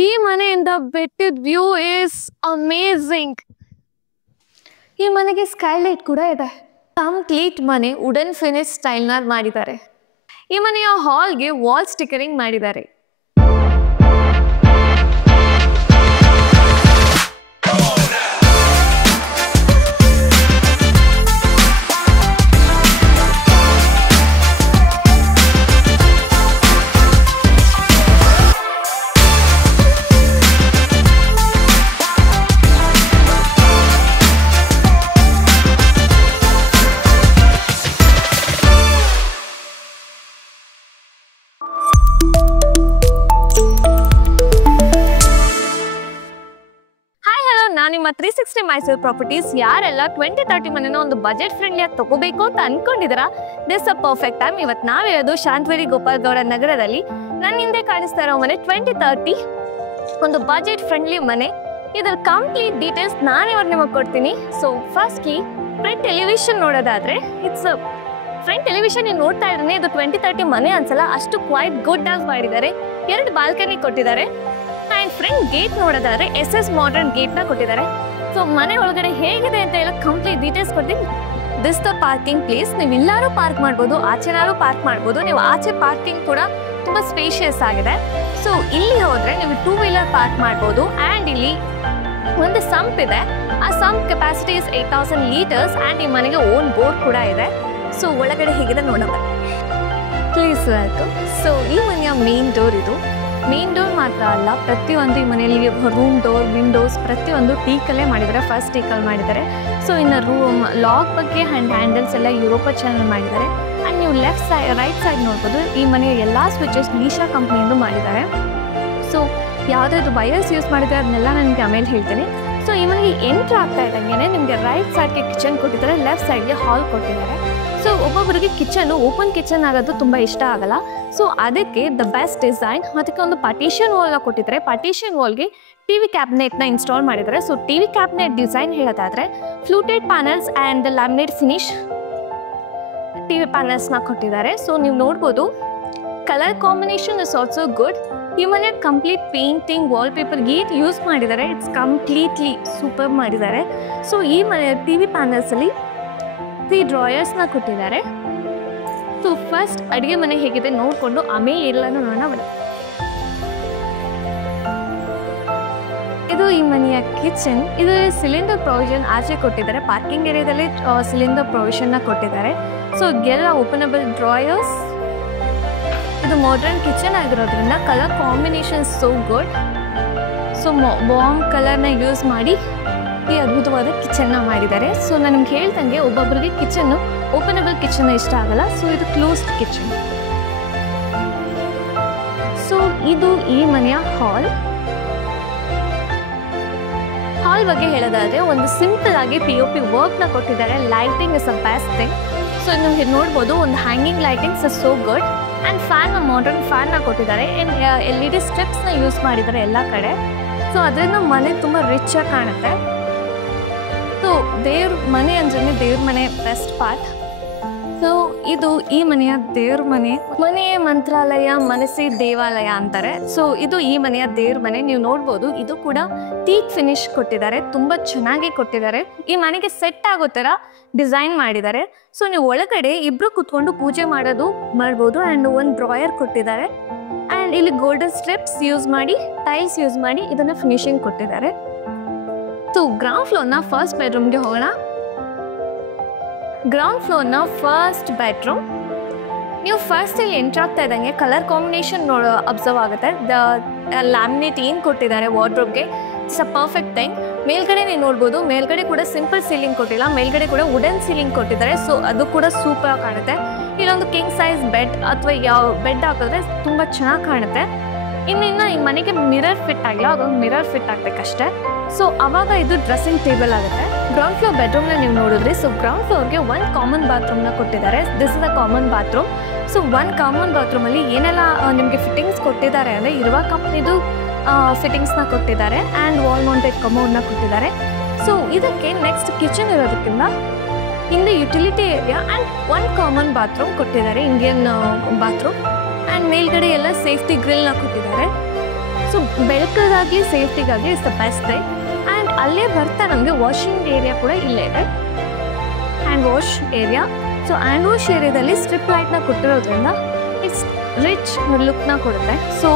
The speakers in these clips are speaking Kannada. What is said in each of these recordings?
ಈ ಮನೆಯಿಂದ ಬೆಟ್ಟದ ವ್ಯೂ ಇಸ್ ಅಮೇಝಿಂಗ್. ಈ ಮನೆಗೆ ಸ್ಕೈಲೈಟ್ ಕೂಡ ಇದೆ. ಕಂಪ್ಲೀಟ್ ಮನೆ ವುಡನ್ ಫಿನಿಶ್ ಸ್ಟೈಲ್ನಲ್ಲಿ ಮಾಡಿದ್ದಾರೆ. ಈ ಮನೆಯ ಹಾಲ್ಗೆ ವಾಲ್ ಸ್ಟಿಕರಿಂಗ್ ಮಾಡಿದ್ದಾರೆ. ನಿಮ್ಮ 360 ಮೈಸೂರು ಪ್ರಾಪರ್ಟೀಸ್ ಯಾರೆಲ್ಲ 2030 ಮನೆನ ಒಂದು ಬಜೆಟ್ ಫ್ರೆಂಡ್ಲಿ ಆಗಿ ತಗೋಬೇಕು ಅಂತ ಅನ್ಕೊಂಡಿದ್ದೀರಾ, ದಿಸ್ ಅ ಪರ್ಫೆಕ್ಟ್ ಟೈಮ್. ಇವತ್ತು ನಾವಿರೋದು ಶಾಂತವೇರಿ ಗೋಪಾಲಗೌಡ ನಗರದಲ್ಲಿ. ನನ್ನ ಹಿಂದೆ ಕಾಣಿಸ್ತಾ ಇರೋ ಮನೆ 2030 ಒಂದು ಬಜೆಟ್ ಫ್ರೆಂಡ್ಲಿ ಮನೆ. ಇದರ ಕಂಪ್ಲೀಟ್ ಡೀಟೇಲ್ಸ್ ನಾನು ಇವಾಗ ನಿಮಗೆ ಕೊಡ್ತೀನಿ. ಸೊ ಫಸ್ಟ್ಲಿ ಫ್ರಂಟ್ ಎಲಿವೇಶನ್ ನೋಡೋದಾದ್ರೆ, ಇಟ್ಸ್ ಫ್ರಂಟ್ ಎಲಿವೇಶನ್ ನೀವು ನೋಡ್ತಾ ಇದ್ರೆ ಇದು 2030 ಮನೆ ಅನ್ಸಲ್ಲ, ಅಷ್ಟು ಕ್ವೈಟ್ ಗುಡ್ ಆಗಿ ಮಾಡಿದ್ದಾರೆ. 2 ಬಾಲ್ಕನಿ ಕೊಟ್ಟಿದ್ದಾರೆ. ಆ್ಯಂಡ್ ಫ್ರಂಟ್ ಗೇಟ್ ನೋಡೋದಾದ್ರೆ SS ಮಾಡರ್ನ್ ಗೇಟ್ನ ಕೊಟ್ಟಿದ್ದಾರೆ. ಸೊ ಮನೆ ಒಳಗಡೆ ಹೇಗಿದೆ ಅಂತ ಎಲ್ಲ ಕಂಪ್ಲೀಟ್ ಡೀಟೇಲ್ಸ್ ಕೊಡ್ತೀನಿ. This the parking place. ನೀವು ಎಲ್ಲರೂ ಪಾರ್ಕ್ ಮಾಡ್ಬೋದು, ಆಚೆನಾರು ಪಾರ್ಕ್ ಮಾಡ್ಬೋದು. ನೀವು ಆಚೆ ಪಾರ್ಕಿಂಗ್ ಕೂಡ ತುಂಬ ಸ್ಪೇಷಿಯಸ್ ಆಗಿದೆ. ಸೊ ಇಲ್ಲಿ ಹೋದರೆ ನೀವು 2 ವೀಲರ್ ಪಾರ್ಕ್ ಮಾಡ್ಬೋದು. ಆ್ಯಂಡ್ ಇಲ್ಲಿ ಒಂದು ಸಂಪ್ ಇದೆ. ಆ sump capacity is 8000 litres. And ಈ ಮನೆಗೆ ಓನ್ ಬೋರ್ ಕೂಡ ಇದೆ. ಸೊ ಒಳಗಡೆ ಹೇಗಿದೆ ನೋಡೋಣ ಪ್ಲೀಸ್. ವೆಲ್ಕಮ್. ಸೊ ಈ ಮನೆಯ ಮೇನ್ ಡೋರ್ ಇದು. ಮೇನ್ ಡೋರ್ ಮಾತ್ರ ಅಲ್ಲ, ಪ್ರತಿಯೊಂದು ಈ ಮನೆಯಲ್ಲಿ ರೂಮ್ ಡೋರ್, ವಿಂಡೋಸ್ ಪ್ರತಿಯೊಂದು ಟೀಕಲ್ಲೇ ಮಾಡಿದ್ದಾರೆ. ಫಸ್ಟ್ ಟೀಕಲ್ಲಿ ಮಾಡಿದ್ದಾರೆ. ಸೊ ಇನ್ನು ರೂಮ್ ಲಾಕ್ ಬಗ್ಗೆ ಹ್ಯಾಂಡಲ್ಸ್ ಎಲ್ಲ ಯುರೋಪ ಚಾನಲ್ ಮಾಡಿದ್ದಾರೆ. ಆ್ಯಂಡ್ ನೀವು ಲೆಫ್ಟ್ ಸೈಡ್ ರೈಟ್ ಸೈಡ್ ನೋಡ್ಬೋದು, ಈ ಮನೆಯ ಎಲ್ಲ ಸ್ವಿಚಸ್ ಲೀಶಾ ಕಂಪ್ನಿಯಿಂದ ಮಾಡಿದ್ದಾರೆ. ಸೊ ಯಾವುದಾದ್ರು ವೈರ್ಸ್ ಯೂಸ್ ಮಾಡಿದರೆ ಅದನ್ನೆಲ್ಲ ನನಗೆ ಆಮೇಲೆ ಹೇಳ್ತೀನಿ. ಸೊ ಈ ಮನೆಗೆ ಎಂಟ್ರ್ ಆಗ್ತಾ ಇದ್ದಂಗೆ ನಿಮಗೆ ರೈಟ್ ಸೈಡ್ಗೆ ಕಿಚನ್ ಕೊಟ್ಟಿದ್ದಾರೆ, ಲೆಫ್ಟ್ ಸೈಡ್ಗೆ ಹಾಲ್ ಕೊಟ್ಟಿದ್ದಾರೆ. ಸೊ ಒಬ್ಬೊಬ್ಬರಿಗೆ ಕಿಚನ್ನು ಓಪನ್ ಕಿಚನ್ ಆಗೋದು ತುಂಬ ಇಷ್ಟ ಆಗಲ್ಲ. ಸೊ ಅದಕ್ಕೆ ದ ಬೆಸ್ಟ್ ಡಿಸೈನ್ ಅದಕ್ಕೆ ಒಂದು ಪಾರ್ಟಿಷನ್ ವಾಲ್ನ ಕೊಟ್ಟಿದ್ದಾರೆ. ಪಾರ್ಟಿಷನ್ ವಾಲ್ಗೆ TV ಕ್ಯಾಬಿನೆಟ್ನ ಇನ್ಸ್ಟಾಲ್ ಮಾಡಿದ್ದಾರೆ. ಸೊ TV ಕ್ಯಾಬಿನೆಟ್ ಡಿಸೈನ್ ಹೇಳೋದಾದರೆ fluted panels and laminate finish TV ಪ್ಯಾನಲ್ಸ್ನ ಕೊಟ್ಟಿದ್ದಾರೆ. ಸೊ ನೀವು ನೋಡ್ಬೋದು colour combination is also good. ಈ ಮನೆ ಕಂಪ್ಲೀಟ್ ಪೇಂಟಿಂಗ್ ವಾಲ್ಪೇಪರ್ ಗೀಟ್ ಯೂಸ್ ಮಾಡಿದ್ದಾರೆ. ಇಟ್ಸ್ ಕಂಪ್ಲೀಟ್ಲಿ ಸೂಪರ್ ಮಾಡಿದ್ದಾರೆ. ಸೊ ಈ ಮನೆ TV ಪ್ಯಾನಲ್ಸಲ್ಲಿ 3 ಡ್ರಾಯರ್ಸ್ನ ಕೊಟ್ಟಿದ್ದಾರೆ. ಸೊ ಫಸ್ಟ್ ಅಡುಗೆ ಮನೆ ಹೇಗಿದೆ ನೋಡಿಕೊಂಡು ಆಮೇಲೆ ಎಲ್ಲನೂ ನೋಡೋಣ ಬನ್ನಿ. ಇದು ಈ ಮನೆಯ ಕಿಚನ್. ಇದು ಸಿಲಿಂಡರ್ ಪ್ರೊವಿಷನ್ ಆಚೆ ಕೊಟ್ಟಿದ್ದಾರೆ. ಪಾರ್ಕಿಂಗ್ ಏರಿಯಾದಲ್ಲಿ ಸಿಲಿಂಡರ್ ಪ್ರೊವಿಷನ್ನ ಕೊಟ್ಟಿದ್ದಾರೆ. ಸೊ ಎಲ್ಲ ಓಪನಬಲ್ ಡ್ರಾಯರ್ಸ್. ಇದು ಮಾಡರ್ನ್ ಕಿಚನ್ ಆಗಿರೋದ್ರಿಂದ colour combination so good. So warm ಕಲರ್ನ ಯೂಸ್ ಮಾಡಿ ಈ ಅದ್ಭುತವಾದ ಕಿಚನ್ನ ಮಾಡಿದ್ದಾರೆ. ಸೊ ನಾನು ನಿಮ್ಗೆ ಹೇಳ್ದಂಗೆ ಒಬ್ಬೊಬ್ಬರಿಗೆ ಕಿಚನ್ನು ಓಪನಬಲ್ ಕಿಚನ್ ಇಷ್ಟ ಆಗಲ್ಲ. ಸೊ ಇದು ಕ್ಲೋಸ್ಡ್ ಕಿಚನ್. ಸೊ ಇದು ಈ ಮನೆಯ ಹಾಲ್ ಬಗ್ಗೆ ಹೇಳೋದಾದ್ರೆ ಒಂದು ಸಿಂಪಲ್ ಆಗಿ POP ವರ್ಕ್ನ ಕೊಟ್ಟಿದ್ದಾರೆ. Lighting is a best thing. So ನೀವು ನೋಡ್ಬೋದು ಒಂದು hanging lightings is so good. And fan modern ಫ್ಯಾನ್ನ ಕೊಟ್ಟಿದ್ದಾರೆ. LED ಸ್ಟ್ರಿಪ್ಸ್ನ ಯೂಸ್ ಮಾಡಿದ್ದಾರೆ ಎಲ್ಲ ಕಡೆ. ಸೊ ಅದರಿಂದ ಮನೆ ತುಂಬ ರಿಚ್ ಆಗಿ ಕಾಣುತ್ತೆ. ಸೊ ದೇವ್ರ ಮನೆ ಅಂದ್ರೆ ದೇವ್ರ ಮನೆ ಬೆಸ್ಟ್ ಪಾರ್ಟ್. ಸೊ ಇದು ಈ ಮನೆಯ ದೇವ್ರ ಮನೆ. ಮನೆಯೇ ಮಂತ್ರಾಲಯ, ಮನಸ್ಸೇ ದೇವಾಲಯ ಅಂತಾರೆ. ಸೊ ಇದು ಈ ಮನೆಯ ದೇವ್ರ ಮನೆ. ನೀವು ನೋಡ್ಬೋದು ಇದು ಕೂಡ ಟೀಕ್ ಫಿನಿಶ್ ಕೊಟ್ಟಿದ್ದಾರೆ. ತುಂಬ ಚೆನ್ನಾಗಿ ಕೊಟ್ಟಿದ್ದಾರೆ. ಈ ಮನೆಗೆ ಸೆಟ್ ಆಗೋ ಥರ ಡಿಸೈನ್ ಮಾಡಿದ್ದಾರೆ. ಸೊ ನೀವು ಒಳಗಡೆ ಇಬ್ಬರು ಕುತ್ಕೊಂಡು ಪೂಜೆ ಮಾಡ್ಬೋದು. ಆ್ಯಂಡ್ ಒಂದು ಡ್ರಾಯರ್ ಕೊಟ್ಟಿದ್ದಾರೆ. ಆ್ಯಂಡ್ ಇಲ್ಲಿ ಗೋಲ್ಡನ್ ಸ್ಟ್ರಿಪ್ಸ್ ಯೂಸ್ ಮಾಡಿ, ಟೈಲ್ಸ್ ಯೂಸ್ ಮಾಡಿ ಇದನ್ನು ಫಿನಿಶಿಂಗ್ ಕೊಟ್ಟಿದ್ದಾರೆ. ಸೊ ಗ್ರೌಂಡ್ ಫ್ಲೋರ್ನ ಫಸ್ಟ್ ಬೆಡ್ರೂಮ್ಗೆ ಹೋಗೋಣ. ಗ್ರೌಂಡ್ ಫ್ಲೋರ್ನ ಫಸ್ಟ್ ಬೆಡ್ರೂಮ್. ನೀವು ಫಸ್ಟ್ ಇಲ್ಲಿ ಎಂಟ್ರ್ ಆಗ್ತಾ ಇದ್ದಂಗೆ ಕಲರ್ ಕಾಂಬಿನೇಷನ್ ಅಬ್ಸರ್ವ್ ಆಗುತ್ತೆ. ಲ್ಯಾಮಿನೇಟ್ ಏನು ಕೊಟ್ಟಿದ್ದಾರೆ ವಾರ್ಡ್ರೋಬ್ಗೆ, ಇಟ್ಸ್ ಅ ಪರ್ಫೆಕ್ಟ್ ಥಿಂಗ್. ಮೇಲ್ಗಡೆ ನೀವು ನೋಡ್ಬೋದು, ಮೇಲ್ಗಡೆ ಕೂಡ ಸಿಂಪಲ್ ಸೀಲಿಂಗ್ ಕೊಟ್ಟಿಲ್ಲ, ಮೇಲ್ಗಡೆ ಕೂಡ ವುಡನ್ ಸೀಲಿಂಗ್ ಕೊಟ್ಟಿದ್ದಾರೆ. ಸೊ ಅದು ಕೂಡ ಸೂಪರ್ ಆಗಿ ಕಾಣುತ್ತೆ. ಇಲ್ಲೊಂದು ಕಿಂಗ್ ಸೈಜ್ ಬೆಡ್ ಅಥವಾ ಯಾವ ಬೆಡ್ ಹಾಕಿದ್ರೆ ತುಂಬ ಚೆನ್ನಾಗಿ ಕಾಣುತ್ತೆ. ಇನ್ನು ಈ ಮನೆಗೆ ಮಿರರ್ ಫಿಟ್ ಆಗಿಲ್ಲ, ಅದೊಂದು ಮಿರರ್ ಫಿಟ್ ಆಗಬೇಕಷ್ಟೇ. ಸೊ ಅವಾಗ ಇದು ಡ್ರೆಸ್ಸಿಂಗ್ ಟೇಬಲ್ ಆಗುತ್ತೆ. ಗ್ರೌಂಡ್ ಫ್ಲೋರ್ ಬೆಡ್ರೂಮ್ನ ನೀವು ನೋಡಿದ್ರಿ. ಸೊ ಗ್ರೌಂಡ್ ಫ್ಲೋರ್ಗೆ ಒಂದು ಕಾಮನ್ ಬಾತ್ರೂಮ್ನ ಕೊಟ್ಟಿದ್ದಾರೆ. This is a common bathroom. So ಒಂದು ಕಾಮನ್ ಬಾತ್ರೂಮಲ್ಲಿ ಏನೆಲ್ಲ ನಿಮಗೆ ಫಿಟ್ಟಿಂಗ್ಸ್ ಕೊಟ್ಟಿದ್ದಾರೆ ಅಂದರೆ ಇರುವ ಕಂಪ್ನಿದು ಫಿಟ್ಟಿಂಗ್ಸ್ನ ಕೊಟ್ಟಿದ್ದಾರೆ. ಆ್ಯಂಡ್ ವಾಲ್ ಮೌಂಟೆಡ್ ಕಮೋಡ್ನ ಕೊಟ್ಟಿದ್ದಾರೆ. ಸೊ ಇದಕ್ಕೆ ನೆಕ್ಸ್ಟ್ ಕಿಚನ್ ಇರೋದಕ್ಕಿಂತ ಹಿಂದೆ ಯುಟಿಲಿಟಿ ಏರಿಯಾ ಆ್ಯಂಡ್ ಒಂದು ಕಾಮನ್ ಬಾತ್ರೂಮ್ ಕೊಟ್ಟಿದ್ದಾರೆ, ಇಂಡಿಯನ್ ಬಾತ್ರೂಮ್. ಆ್ಯಂಡ್ ಮೇಲ್ಗಡೆ ಎಲ್ಲ ಸೇಫ್ಟಿ ಗ್ರಿಲ್ನ ಕೊಟ್ಟಿದ್ದಾರೆ. ಸೊ ಬೆಳಕಿಗಾಗಲಿ ಸೇಫ್ಟಿಗಾಗಲಿ it's the best thing. And ಅಲ್ಲೇ ಬರ್ತಾ ನಮಗೆ ವಾಷಿಂಗ್ ಏರಿಯಾ ಕೂಡ ಇಲ್ಲೇ ಇದೆ, hand wash area. So hand wash ಏರಿಯಾದಲ್ಲಿ ಸ್ಟ್ರಿಪ್ ಲೈಟ್ನ ಕೊಟ್ಟಿರೋದ್ರಿಂದ ಇಟ್ಸ್ ರಿಚ್ ಲುಕ್ನ ಕೊಡುತ್ತೆ. ಸೊ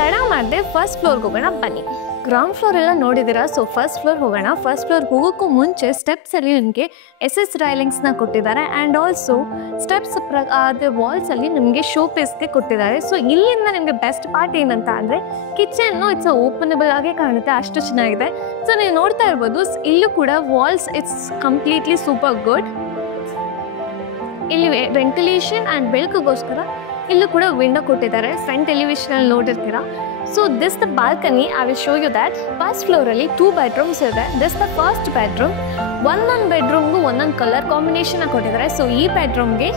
ತಡ ಮಾಡದೆ ಫಸ್ಟ್ ಫ್ಲೋರ್ಗೆ ಹೋಗೋಣ ಬನ್ನಿ. ಗ್ರೌಂಡ್ ಫ್ಲೋರ್ ಎಲ್ಲ ನೋಡಿದ್ದೀರಾ. ಸೊ ಫಸ್ಟ್ ಫ್ಲೋರ್ ಹೋಗೋಣ. ಫಸ್ಟ್ ಫ್ಲೋರ್ ಹೋಗೋಕ್ಕೂ ಮುಂಚೆ ಸ್ಟೆಪ್ಸಲ್ಲಿ ನಿಮಗೆ SS ರೈಲಿಂಗ್ಸ್ನ ಕೊಟ್ಟಿದ್ದಾರೆ. ಆ್ಯಂಡ್ ಆಲ್ಸೋ ಸ್ಟೆಪ್ಸ್ ಅದು ವಾಲ್ಸಲ್ಲಿ ನಿಮಗೆ ಶೋ ಪೀಸ್ಗೆ ಕೊಟ್ಟಿದ್ದಾರೆ. ಸೊ ಇಲ್ಲಿಂದ ನಿಮಗೆ ಬೆಸ್ಟ್ ಪಾರ್ಟ್ ಏನಂತ ಅಂದರೆ ಕಿಚನ್ನು ಇಟ್ಸ್ ಓಪನಬಲ್ ಆಗೇ ಕಾಣುತ್ತೆ, ಅಷ್ಟು ಚೆನ್ನಾಗಿದೆ. ಸೊ ನೀವು ನೋಡ್ತಾ ಇರ್ಬೋದು, ಇಲ್ಲೂ ಕೂಡ walls it's completely super good. ಇಲ್ಲಿ ವೆಂಟಿಲೇಷನ್ ಆ್ಯಂಡ್ ಬೆಳಕಿಗೋಸ್ಕರ ಇಲ್ಲೂ ಕೂಡ ವಿಂಡೋ ಕೊಟ್ಟಿದ್ದಾರೆ. ಫ್ರಂಟ್ ಎಲಿವೇಷನಲ್ಲಿ ನೋಡಿರ್ತೀರಾ. So this the balcony, I will show you that. First ಫ್ಲೋರಲ್ಲಿ 2 bedrooms ಇದೆ. This the first bedroom. ಒಂದೊಂದು ಬೆಡ್ರೂಮ್ಗೂ ಒಂದೊಂದು ಕಲರ್ ಕಾಂಬಿನೇಷನ್ ಕೊಟ್ಟಿದ್ದಾರೆ. ಸೊ ಈ ಬೆಡ್ರೂಮ್ಗೆ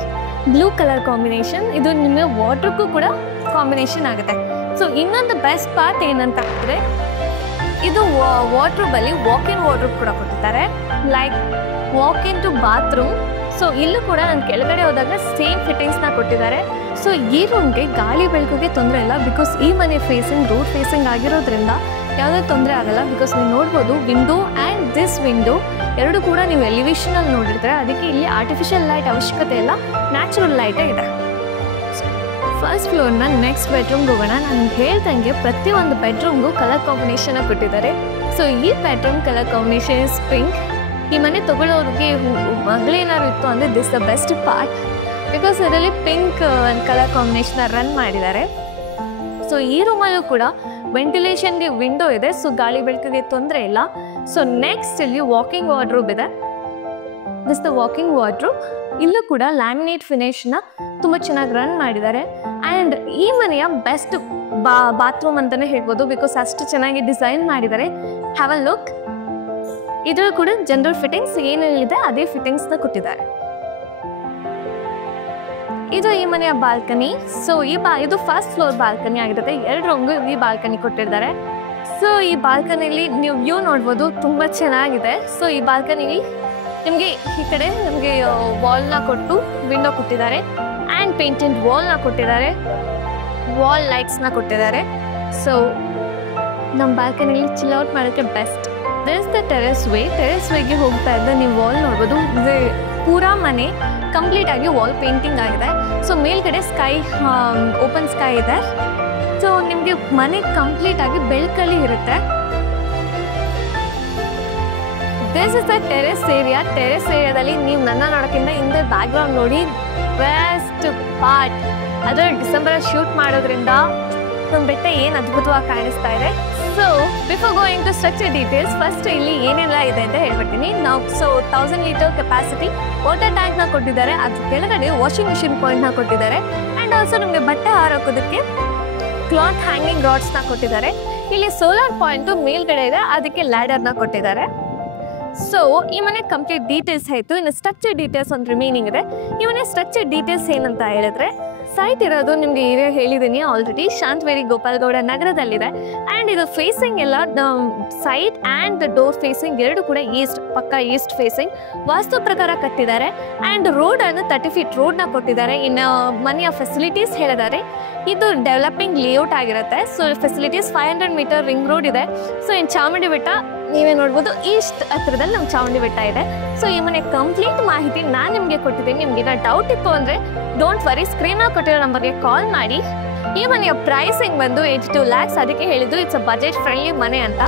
ಬ್ಲೂ ಕಲರ್ ಕಾಂಬಿನೇಷನ್, ಇದು ನಿಮಗೆ ವಾಟ್ರಿಗೂ ಕೂಡ ಕಾಂಬಿನೇಷನ್ ಆಗುತ್ತೆ. ಸೊ ಇನ್ನೊಂದು ಬೆಸ್ಟ್ ಪಾರ್ಟ್ ಏನಂತ ಅಂದರೆ ಇದು ವಾಟ್ರೂಬಲ್ಲಿ ವಾಕ್-ಇನ್ ವಾರ್ಡ್ರೋಬ್ ಕೂಡ ಕೊಟ್ಟಿದ್ದಾರೆ, like walk in to bathroom. So ಇಲ್ಲೂ ಕೂಡ ನಾನು ಕೆಳಗಡೆ ಹೋದಾಗ ಸೇಮ್ ಫಿಟ್ಟಿಂಗ್ಸ್ನ ಕೊಟ್ಟಿದ್ದಾರೆ. ಸೊ ಈ ರೂಮ್ಗೆ ಗಾಳಿ ಬೆಳಕಿಗೆ ತೊಂದರೆ ಇಲ್ಲ, ಬಿಕಾಸ್ ಈ ಮನೆ ಫೇಸಿಂಗ್ ರೋಡ್ ಫೇಸಿಂಗ್ ಆಗಿರೋದ್ರಿಂದ ಯಾವುದೇ ತೊಂದರೆ ಆಗಲ್ಲ. ಬಿಕಾಸ್ ನೀವು ನೋಡ್ಬೋದು ವಿಂಡೋ ಆ್ಯಂಡ್ ದಿಸ್ ವಿಂಡೋ ಎರಡು ಕೂಡ ನೀವು ಎಲಿವೇಷನಲ್ಲಿ ನೋಡಿರ್ತಾರೆ. ಅದಕ್ಕೆ ಇಲ್ಲಿ ಆರ್ಟಿಫಿಷಿಯಲ್ ಲೈಟ್ ಅವಶ್ಯಕತೆ ಇಲ್ಲ, ನ್ಯಾಚುರಲ್ ಲೈಟೇ ಇದೆ. ಫಸ್ಟ್ ಫ್ಲೋರ್ನ ನೆಕ್ಸ್ಟ್ ಬೆಡ್ರೂಮ್ಗೆ ಹೋಗೋಣ. ನಾನು ಹೇಳ್ದಂಗೆ ಪ್ರತಿಯೊಂದು ಬೆಡ್ರೂಮ್ಗೂ ಕಲರ್ ಕಾಂಬಿನೇಷನ್ ಕೊಟ್ಟಿದ್ದಾರೆ. ಸೊ ಈ bedroom colour combination is pink. ಈ ಮನೆ ತೊಗೊಳ್ಳೋರಿಗೆ ಮಗಳೇನಾದ್ರು ಇತ್ತು ಅಂದರೆ this the best part, because ಇದರಲ್ಲಿ ಪಿಂಕ್ ಕಲರ್ ಕಾಂಬಿನೇಷನ್ನ ರನ್ ಮಾಡಿದ್ದಾರೆ. ಸೊ ಈ ರೂಮಲ್ಲೂ ಕೂಡ ವೆಂಟಿಲೇಷನ್ಗೆ ವಿಂಡೋ ಇದೆ, ಸೊ ಗಾಳಿ ಬೆಳಕಿಗೆ ತೊಂದರೆ ಇಲ್ಲ. ಸೊ ನೆಕ್ಸ್ಟ್ ಇಲ್ಲಿ ವಾಕಿಂಗ್ ವಾರ್ಡ್ರೋಬ್ ಇದೆ. This the walking wardrobe. ಇಲ್ಲೂ ಕೂಡ ಲ್ಯಾಮಿನೇಟ್ ಫಿನಿಶ್ನ ತುಂಬ ಚೆನ್ನಾಗಿ ರನ್ ಮಾಡಿದ್ದಾರೆ. ಆ್ಯಂಡ್ ಈ ಮನೆಯ ಬೆಸ್ಟ್ ಬಾತ್ರೂಮ್ ಅಂತಲೇ ಹೇಳ್ಬೋದು, ಬಿಕಾಸ್ ಅಷ್ಟು ಚೆನ್ನಾಗಿ ಡಿಸೈನ್ ಮಾಡಿದ್ದಾರೆ. Have a look. ಇದರಲ್ಲೂ ಕೂಡ ಜನರಲ್ ಫಿಟ್ಟಿಂಗ್ಸ್ ಏನೇನಿದೆ ಅದೇ ಫಿಟ್ಟಿಂಗ್ಸ್ನ ಕೊಟ್ಟಿದ್ದಾರೆ. ಇದು ಈ ಮನೆಯ ಬಾಲ್ಕನಿ. ಸೊ ಇದು ಫಸ್ಟ್ ಫ್ಲೋರ್ ಬಾಲ್ಕನಿ ಆಗಿರುತ್ತೆ. 2 ರೂಮ್ಗೂ ಈ ಬಾಲ್ಕನಿ ಕೊಟ್ಟಿದ್ದಾರೆ. ಸೊ ಈ ಬಾಲ್ಕನಿಲಿ ನೀವು ವ್ಯೂ ನೋಡ್ಬೋದು, ತುಂಬ ಚೆನ್ನಾಗಿದೆ. ಸೊ ಈ ಬಾಲ್ಕನಿಲಿ ನಿಮಗೆ ಈ ಕಡೆ ನಮಗೆ ವಾಲ್ನ ಕೊಟ್ಟು ವಿಂಡೋ ಕೊಟ್ಟಿದ್ದಾರೆ, ಆ್ಯಂಡ್ ಪೇಂಟೆಡ್ ವಾಲ್ನ ಕೊಟ್ಟಿದ್ದಾರೆ, ವಾಲ್ ಲೈಟ್ಸ್ನ ಕೊಟ್ಟಿದ್ದಾರೆ. ಸೊ ನಮ್ಮ ಬಾಲ್ಕನಿಲಿ ಚಿಲ್ ಔಟ್ ಮಾಡೋಕ್ಕೆ ಬೆಸ್ಟ್. ದಿಸ್ ದ ಟೆರೆಸ್ ವೇಗೆ ಹೋಗ್ತಾ ಇದ್ದ ನೀವು ವಾಲ್ ನೋಡ್ಬೋದು. ಪೂರಾ ಮನೆ ಕಂಪ್ಲೀಟ್ ಆಗಿ ವಾಲ್ ಪೇಂಟಿಂಗ್ ಆಗಿದೆ. ಸೊ ಮೇಲ್ಗಡೆ ಸ್ಕೈ ಓಪನ್ ಸ್ಕೈ ಇದೆ. ಸೊ ನಿಮಗೆ ಮನೆ ಕಂಪ್ಲೀಟ್ ಆಗಿ ಬೆಳಕಲ್ಲಿ ಇರುತ್ತೆ. This is the terrace area. Terrace ಏರಿಯಾದಲ್ಲಿ ನೀವು ನನ್ನ ನೋಡೋಕ್ಕಿಂತ ಹಿಂದೆ ಬ್ಯಾಕ್ಗ್ರೌಂಡ್ ನೋಡಿ, ಬೆಸ್ಟ್ ಪಾರ್ಟ್. ಅದರಲ್ಲಿ ಡಿಸೆಂಬರಲ್ಲಿ ಶೂಟ್ ಮಾಡೋದ್ರಿಂದ ನಮ್ಮ ಬೆಟ್ಟ ಏನು ಅದ್ಭುತವಾಗಿ ಕಾಣಿಸ್ತಾ ಇದೆ. So before going to structure details, first ಇಲ್ಲಿ ಏನೆಲ್ಲ ಇದೆ ಅಂತ ಹೇಳ್ಬಿಡ್ತೀನಿ ನಾವು. ಸೊ 1000 ಲೀಟರ್ ಕೆಪಾಸಿಟಿ ವಾಟರ್ ಟ್ಯಾಂಕ್ನ ಕೊಟ್ಟಿದ್ದಾರೆ. ಅದ್ರ ಕೆಳಗಡೆ ವಾಷಿಂಗ್ ಮಿಷಿನ್ ಪಾಯಿಂಟ್ನ ಕೊಟ್ಟಿದ್ದಾರೆ. ಆ್ಯಂಡ್ ಆಲ್ಸೋ ನಿಮಗೆ ಬಟ್ಟೆ ಹಾರೋಕೋದಕ್ಕೆ ಕ್ಲಾತ್ ಹ್ಯಾಂಗಿಂಗ್ ರಾಡ್ಸ್ನ ಕೊಟ್ಟಿದ್ದಾರೆ. ಇಲ್ಲಿ ಸೋಲಾರ್ ಪಾಯಿಂಟು ಮೇಲ್ಗಡೆ ಇದೆ, ಅದಕ್ಕೆ ಲ್ಯಾಡರ್ನ ಕೊಟ್ಟಿದ್ದಾರೆ. ಸೊ ಈ ಮನೆ ಕಂಪ್ಲೀಟ್ ಡೀಟೇಲ್ಸ್ ಆಯಿತು. ಇನ್ನು ಸ್ಟ್ರಕ್ಚರ್ ಡೀಟೇಲ್ಸ್ ಒಂದು ರಿಮೈನಿಂಗ್ ಇದೆ. ಈ ಮನೆ ಸ್ಟ್ರಕ್ಚರ್ ಡೀಟೇಲ್ಸ್ ಏನಂತ ಹೇಳಿದ್ರೆ, ಸೈಟ್ ಇರೋದು ನಿಮಗೆ ಏರಿಯಾ ಹೇಳಿದ್ದೀನಿ ಆಲ್ರೆಡಿ, ಶಾಂತವೇರಿ ಗೋಪಾಲಗೌಡ ನಗರದಲ್ಲಿದೆ. ಆ್ಯಂಡ್ ಇದು ಫೇಸಿಂಗ್ ಎಲ್ಲ site and the door facing ಎರಡು ಕೂಡ ಈಸ್ಟ್, ಪಕ್ಕ ಈಸ್ಟ್ ಫೇಸಿಂಗ್ ವಾಸ್ತು ಪ್ರಕಾರ ಕಟ್ಟಿದ್ದಾರೆ. ಆ್ಯಂಡ್ ರೋಡನ್ನು 30 feet ರೋಡ್ನ ಕೊಟ್ಟಿದ್ದಾರೆ. ಇನ್ನು ಮನೆಯ ಫೆಸಿಲಿಟೀಸ್ ಹೇಳಿದ್ದಾರೆ, ಇದು ಡೆವಲಪಿಂಗ್ ಲೇಔಟ್ ಆಗಿರುತ್ತೆ. So facilities 500 meter ring road ಇದೆ. ಸೊ ಇನ್ನು ಚಾಮುಂಡಿ ಬೆಟ್ಟ ನೀವೇ ನೋಡ್ಬೋದು, ಈಸ್ಟ್ ಹತ್ರದಲ್ಲಿ ನಮ್ಮ ಚಾಮುಂಡಿ ಬೆಟ್ಟ ಇದೆ. ಸೊ ಈ ಮನೆ ಕಂಪ್ಲೀಟ್ ಮಾಹಿತಿ ನಾನು ನಿಮಗೆ ಕೊಟ್ಟಿದ್ದೀನಿ. ನಿಮ್ಗೆ ಏನೋ ಡೌಟ್ ಇತ್ತು ಅಂದರೆ ಡೋಂಟ್ ವರಿ, ಸ್ಕ್ರೀನಲ್ಲಿ ಕೊಟ್ಟಿರೋ ನಂಬರ್ಗೆ ಕಾಲ್ ಮಾಡಿ. ಈ ಮನೆಯ ಪ್ರೈಸಿಂಗ್ ಬಂದು 82 lakhs. ಅದಕ್ಕೆ ಹೇಳಿದ್ದು ಇಟ್ಸ್ ಅ ಬಜೆಟ್ ಫ್ರೆಂಡ್ಲಿ ಮನೆ ಅಂತ.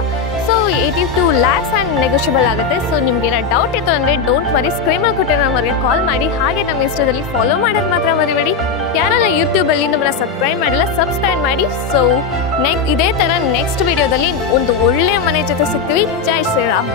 ಸೊ 82 lakhs ಆ್ಯಂಡ್ ನೆಗೋಷಿಯಬಲ್ ಆಗುತ್ತೆ. ಸೊ ನಿಮ್ಗೆ ಏನೋ ಡೌಟ್ ಇತ್ತು ಅಂದರೆ ಡೋಂಟ್ ವರಿ, ಸ್ಕ್ರೀನಲ್ಲಿ ಕೊಟ್ಟಿರೋ ನಂಬರ್ಗೆ ಕಾಲ್ ಮಾಡಿ. ಹಾಗೆ ನಮ್ಮ ಇನ್ಸ್ಟಾದಲ್ಲಿ ಫಾಲೋ ಮಾಡೋದು ಮಾತ್ರ ಮರಿಬೇಡಿ. ಯಾರೆಲ್ಲ ಯೂಟ್ಯೂಬಲ್ಲಿ ನಮ್ಮನ್ನ ಸಬ್ಸ್ಕ್ರೈಬ್ ಮಾಡಿಲ್ಲ, ಸಬ್ಸ್ಕ್ರೈಬ್ ಮಾಡಿ. ಸೊ ಇದೇ ಥರ ನೆಕ್ಸ್ಟ್ ವಿಡಿಯೋದಲ್ಲಿ ಒಂದು ಒಳ್ಳೆಯ ಮನೆ ಜೊತೆ ಸಿಗ್ತೀವಿ. ಜೈ ಶ್ರೀರಾಮ್.